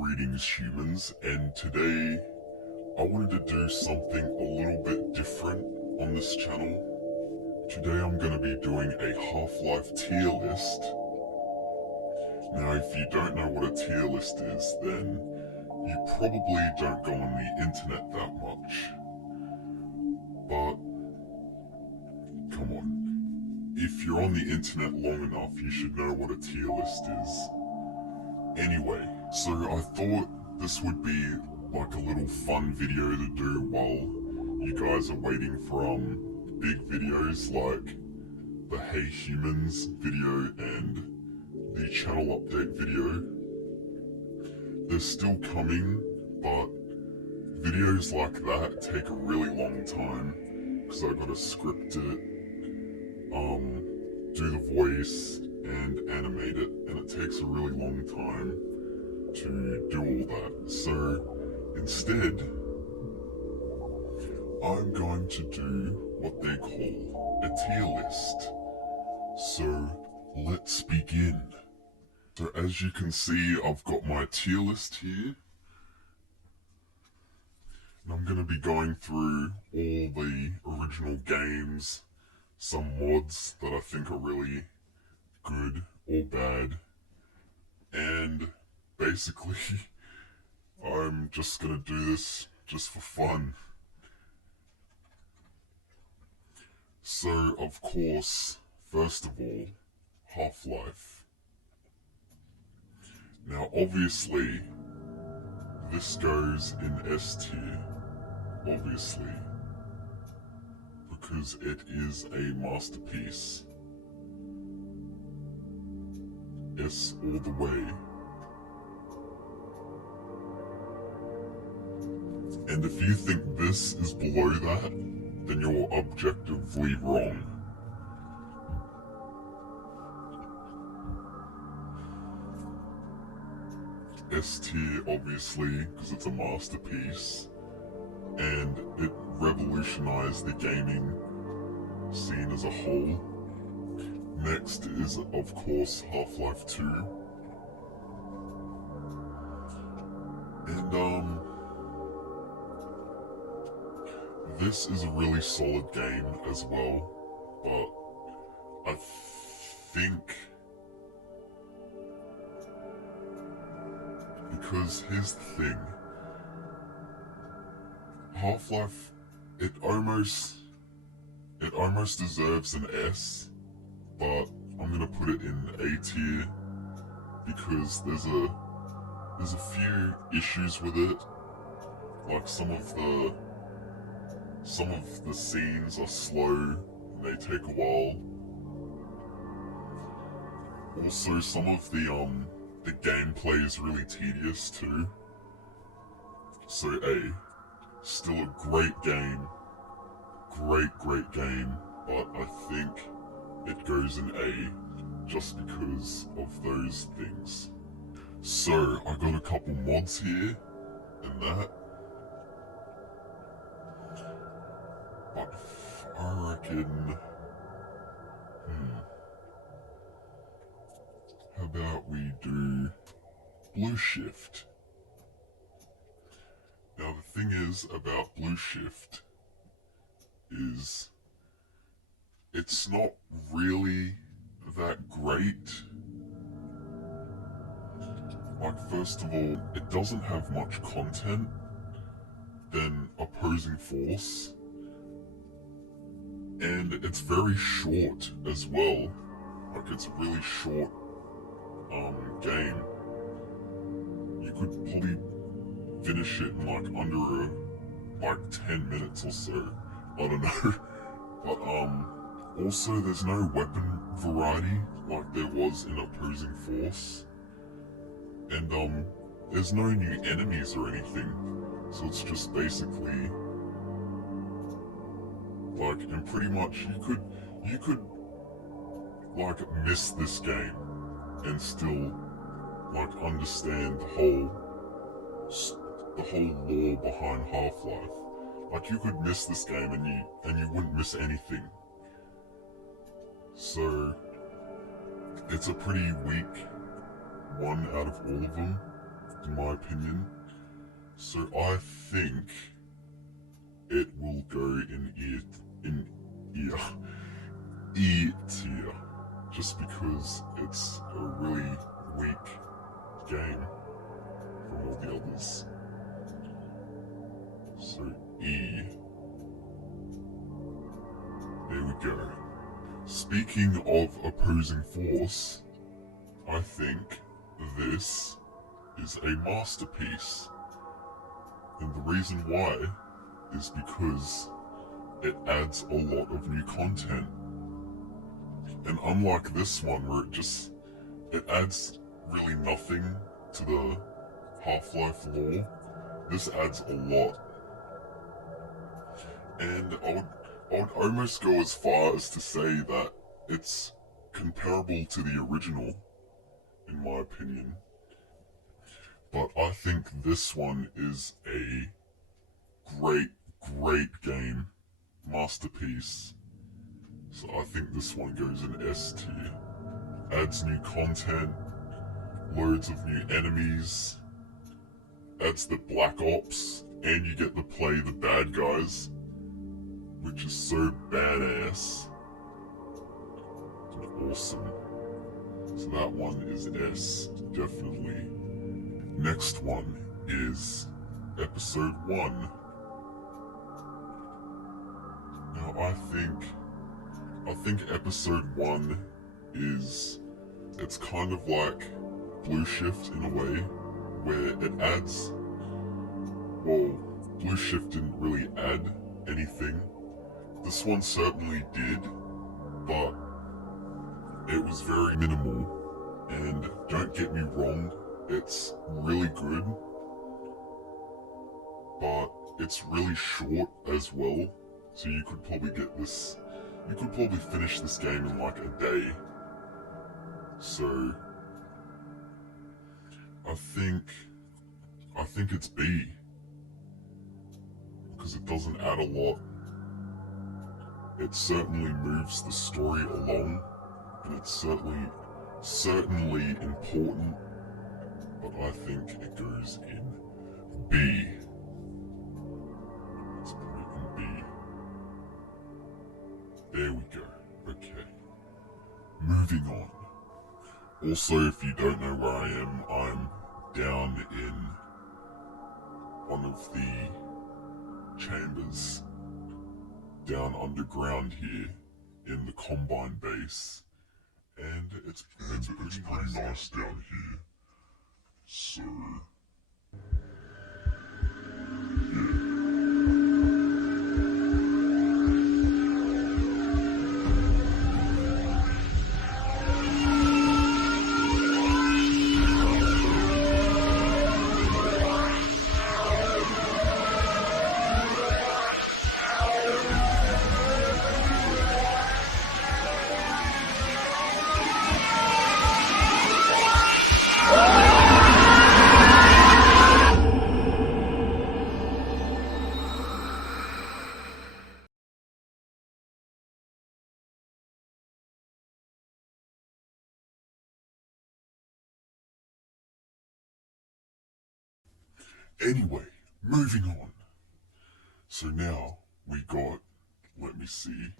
Greetings humans, and today I wanted to do something a little bit different on this channel. Today I'm going to be doing a Half-Life tier list. Now if you don't know what a tier list is, then you probably don't go on the internet that much. But, come on, if you're on the internet long enough you should know what a tier list is. Anyway, so I thought this would be like a little fun video to do while you guys are waiting for big videos like the Hey Humans video and the channel update video. They're still coming, but videos like that take a really long time because I gotta script it, do the voice and animate it, and it takes a really long time to do all that. So instead, I'm going to do what they call a tier list. So let's begin. So as you can see, I've got my tier list here. And I'm going to be going through all the original games, some mods that I think are really good or bad, and basically I'm just gonna do this just for fun. So of course, first of all, Half-Life. Now obviously this goes in S tier, obviously, because it is a masterpiece. S all the way. And if you think this is below that, then you're objectively wrong. S tier, obviously, because it's a masterpiece, and it revolutionized the gaming scene as a whole. Next is, of course, Half-Life 2. And, this is a really solid game as well, but I think, because here's the thing, Half-Life, it almost deserves an S, but I'm gonna put it in A tier because there's a few issues with it, like some of the scenes are slow and they take a while. Also, some of the gameplay is really tedious too. So A, still a great game, great game, but I think it goes in A just because of those things. So I got a couple mods here and that, but I reckon, how about we do Blue Shift? Now the thing is about Blue Shift is it's not really that great. Like, first of all, it doesn't have much content than Opposing Force, and it's very short as well. Like, it's a really short game. You could probably finish it in like under like 10 minutes or so. I don't know. But also there's no weapon variety like there was in Opposing Force. And there's no new enemies or anything. So it's just basically like, and pretty much you could like miss this game and still like understand the whole lore behind Half-Life. Like, you could miss this game and you wouldn't miss anything. So it's a pretty weak one out of all of them. in my opinion. So I think it will go in ear E tier, just because it's a really weak game from all the others. So E. There we go. Speaking of opposing force, I think this is a masterpiece. And the reason why is because it adds a lot of new content. And unlike this one where it adds really nothing to the Half-Life lore, this adds a lot. And I would almost go as far as to say that it's comparable to the original, in my opinion. But I think this one is a great game. Masterpiece. So I think this one goes in S tier. Adds new content, loads of new enemies, adds the Black Ops, and you get to play the bad guys, which is so badass and awesome. So that one is S, definitely. Next one is Episode 1. Now I think Episode 1 it's kind of like Blue Shift in a way, where it adds, well, Blue Shift didn't really add anything. This one certainly did, but it was very minimal. And don't get me wrong, it's really good, but it's really short as well. So you could probably finish this game in like a day. So I think it's B, because it doesn't add a lot. It certainly moves the story along, and it's certainly important, but I think it goes in B. Let's put it in B. There we go. Okay. Moving on. Also, if you don't know where I am, I'm down in one of the chambers down underground here in the Combine base, and it's pretty nice down here. So yeah. Anyway, moving on. So now we got, let me see.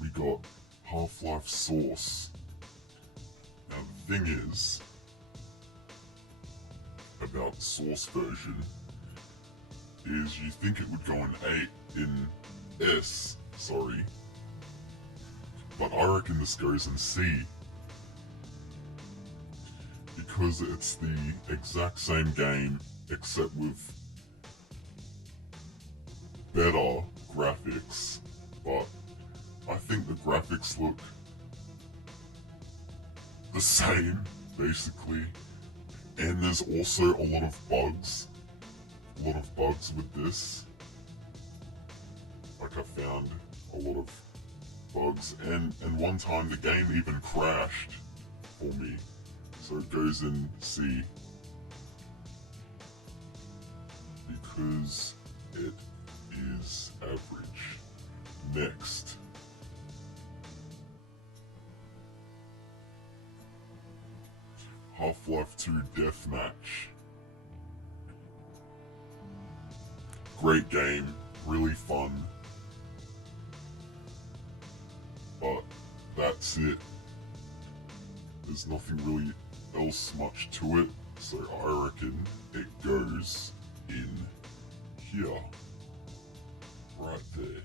We got Half-Life Source. Now the thing is, about Source version, is you think it would go in S, sorry. But I reckon this goes in C. Because it's the exact same game, except with better graphics. But I think the graphics look the same, basically. And there's also a lot of bugs. A lot of bugs with this. Like I found a lot of bugs, and one time the game even crashed for me. So it goes in C. Because it is average. Next. Half-Life 2 Deathmatch. Great game, really fun. But that's it. There's nothing really else much to it, so I reckon it goes in here. Right there.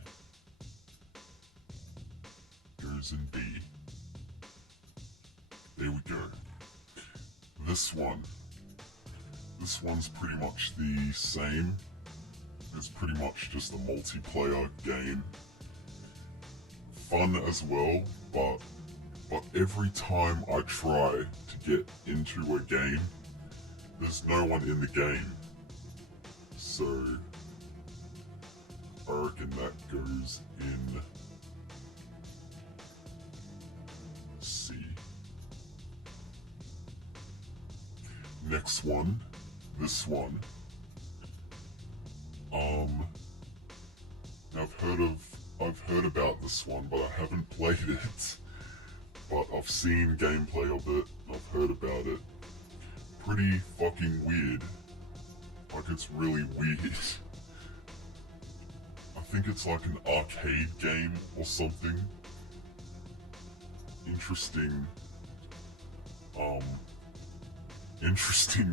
Goes in B. There we go. This one's pretty much the same. It's pretty much just a multiplayer game. Fun as well, but every time I try to get into a game, there's no one in the game. So I reckon that goes in C. Next one, this one. I've heard about this one, but I haven't played it. But I've seen gameplay of it, I've heard about it. Pretty fucking weird. Like, it's really weird. I think it's like an arcade game or something. Interesting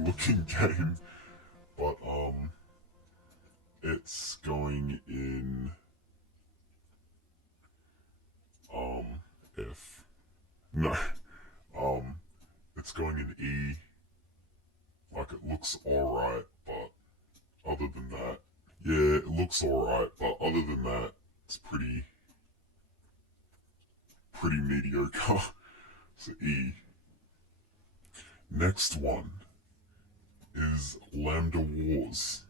looking game. But it's going in F. No. It's going in E. Like, it looks alright, but other than that, yeah, it looks alright, but other than that, it's pretty mediocre. So E. Next one is Lambda Wars.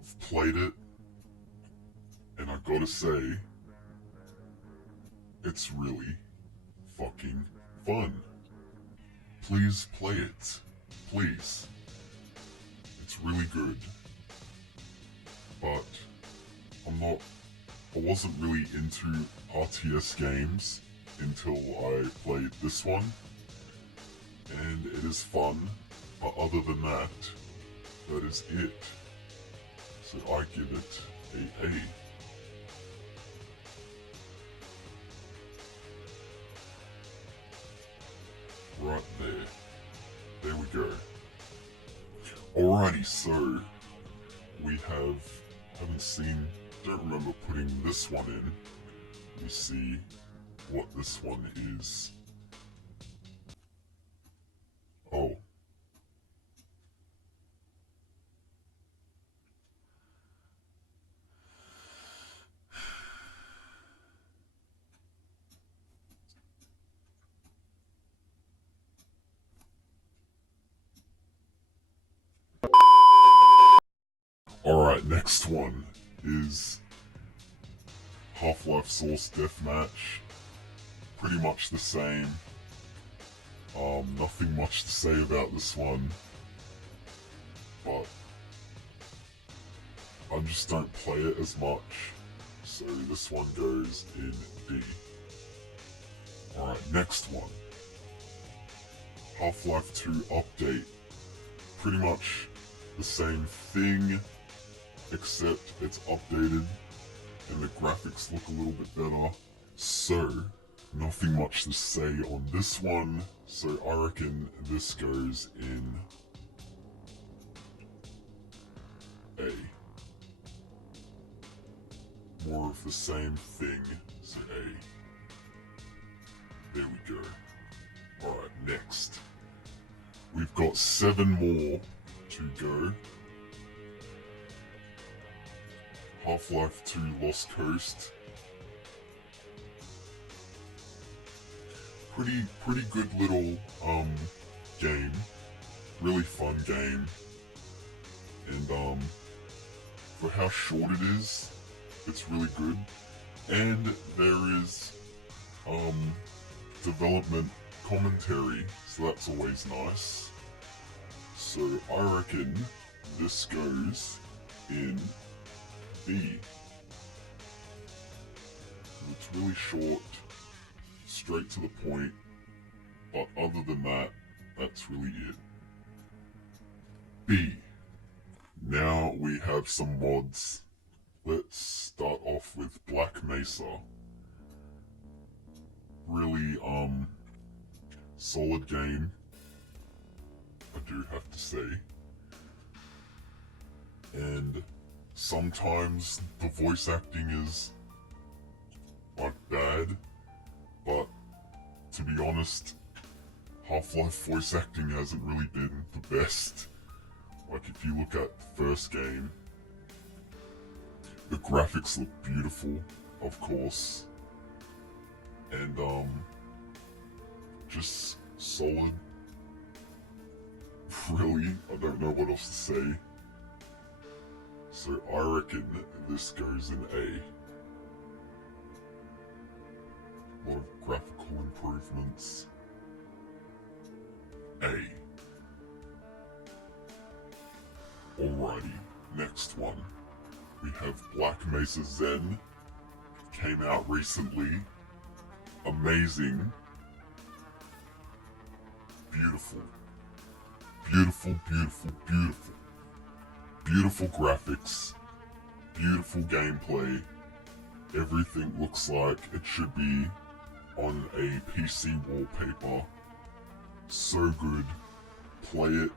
I've played it, and I gotta say, it's really fucking fun. Please play it. Please. It's really good. But I wasn't really into RTS games until I played this one. And it is fun, but other than that, that is it. So I give it a A. Right there. There we go. Alrighty, so we don't remember putting this one in. Let me see what this one is. Oh. Alright, next one is Half-Life Source Deathmatch. Pretty much the same. Nothing much to say about this one. But I just don't play it as much. So this one goes in D. Alright, next one. Half-Life 2 Update. Pretty much the same thing, except it's updated and the graphics look a little bit better. So, nothing much to say on this one, so I reckon this goes in A. More of the same thing, so A. There we go. Alright, next. We've got 7 more to go. Half-Life 2 Lost Coast. Pretty good little game. Really fun game. And for how short it is, it's really good. And there is development commentary, so that's always nice. So I reckon this goes in B. It's really short, straight to the point, but other than that, that's really it. B. Now we have some mods. Let's start off with Black Mesa. Really, solid game, I do have to say. And sometimes the voice acting is, like, bad, but to be honest, Half-Life voice acting hasn't really been the best. Like, if you look at the first game, the graphics look beautiful, of course, and just solid. Really, I don't know what else to say. So I reckon this goes in A. A lot of graphical improvements. A. Alrighty, next one. We have Black Mesa Zen. Came out recently. Amazing. Beautiful. Beautiful, beautiful, beautiful. Beautiful graphics. Beautiful gameplay. Everything looks like it should be on a PC wallpaper. So good. Play it.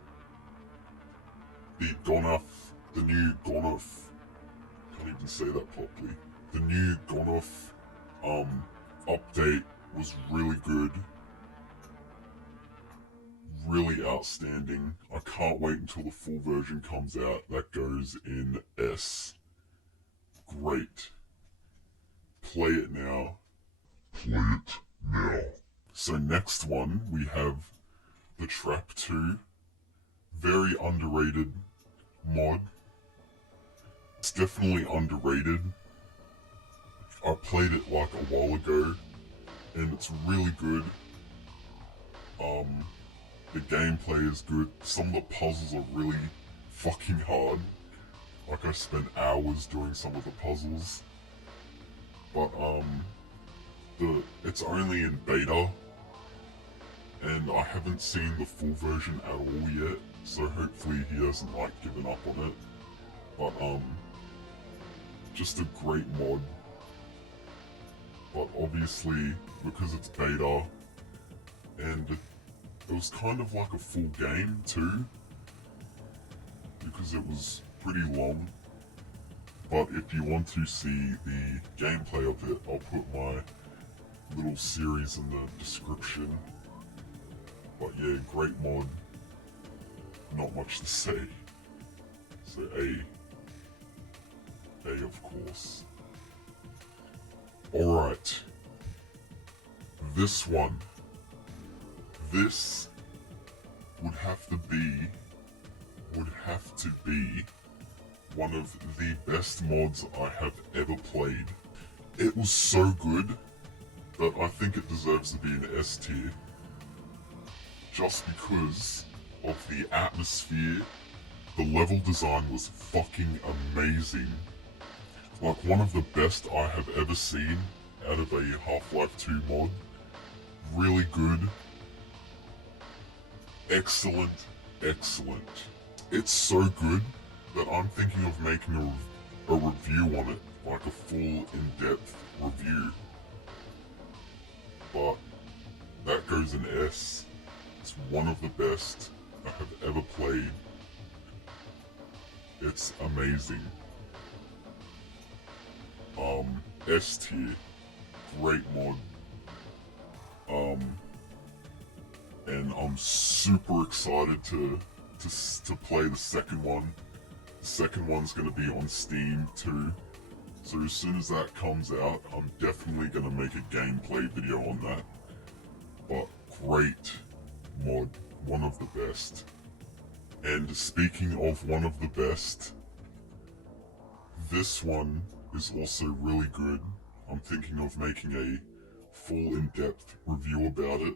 The new Gonoff, can't even say that properly. The new Gonoff update was really good. Really outstanding. I can't wait until the full version comes out. That goes in S. Great. Play it now. Play it now. So next one, we have The Trap 2. Very underrated mod. It's definitely underrated. I played it like a while ago, and it's really good. The gameplay is good. Some of the puzzles are really fucking hard. Like, I spent hours doing some of the puzzles. But it's only in beta, and I haven't seen the full version at all yet, so hopefully he hasn't, like, given up on it. But just a great mod. But obviously, because it's beta, and it was kind of like a full game too, because it was pretty long. But if you want to see the gameplay of it, I'll put my little series in the description. But yeah, great mod. Not much to say. So A. A, of course. Alright. This one. This would have to be one of the best mods I have ever played. It was so good that I think it deserves to be an S tier. Just because of the atmosphere, the level design was fucking amazing. Like, one of the best I have ever seen out of a Half-Life 2 mod. Really good. Excellent, excellent. It's so good that I'm thinking of making a review on it, like a full in-depth review. But that goes in S. It's one of the best I have ever played. It's amazing. S tier, great mod. And I'm super excited to play the second one. The second one's gonna be on Steam too. So as soon as that comes out, I'm definitely gonna make a gameplay video on that. But great mod, one of the best. And speaking of one of the best, this one is also really good. I'm thinking of making a full in-depth review about it.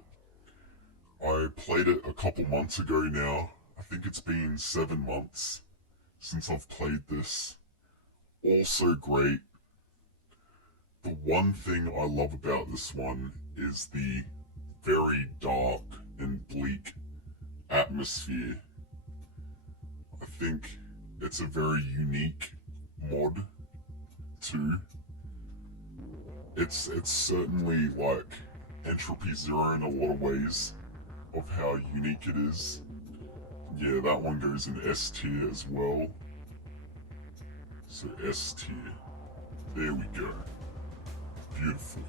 I played it a couple months ago now. I think it's been 7 months since I've played this. Also great. The one thing I love about this one is the very dark and bleak atmosphere. I think it's a very unique mod too. It's certainly like Entropy Zero in a lot of ways of how unique it is. Yeah, that one goes in S tier as well. So S tier. There we go. Beautiful.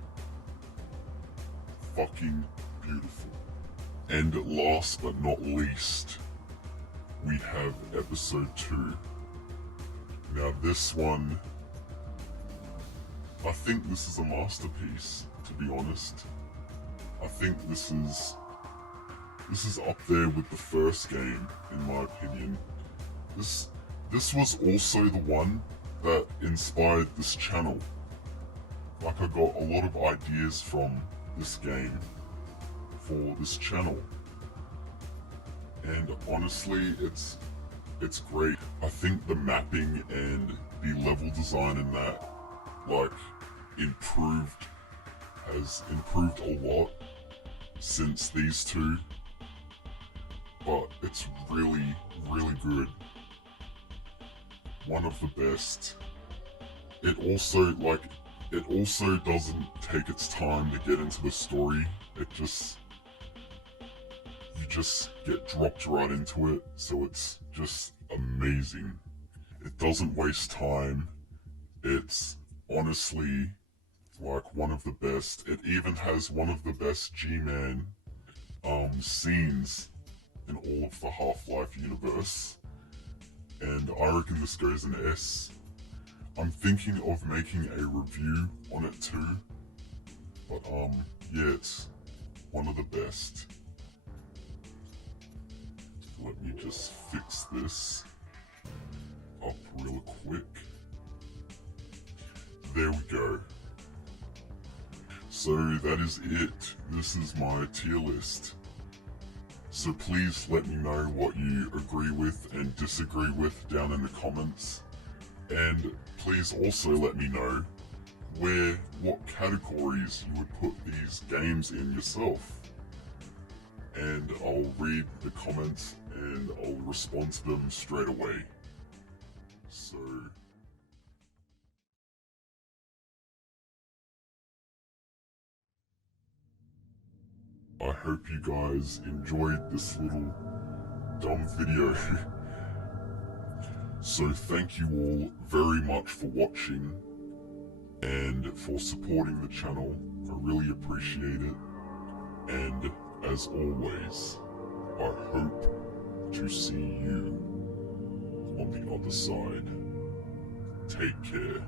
Fucking beautiful. And last but not least, we have episode 2. Now this one, I think this is a masterpiece, to be honest. I think this is up there with the first game, in my opinion. This was also the one that inspired this channel. Like, I got a lot of ideas from this game for this channel. And honestly, it's great. I think the mapping and the level design in that, like, has improved a lot since these two. But it's really, really good. One of the best. It also doesn't take its time to get into the story. You just get dropped right into it, so it's just amazing. It doesn't waste time. It's honestly like one of the best. It even has one of the best G-Man scenes in all of the Half-Life universe. And I reckon this goes in S. I'm thinking of making a review on it too. But yeah, it's one of the best. Let me just fix this up real quick. There we go. So that is it. This is my tier list. So please let me know what you agree with and disagree with down in the comments. And please also let me know what categories you would put these games in yourself. And I'll read the comments and I'll respond to them straight away. So I hope you guys enjoyed this little dumb video. So thank you all very much for watching and for supporting the channel. I really appreciate it. And as always, I hope to see you on the other side. Take care.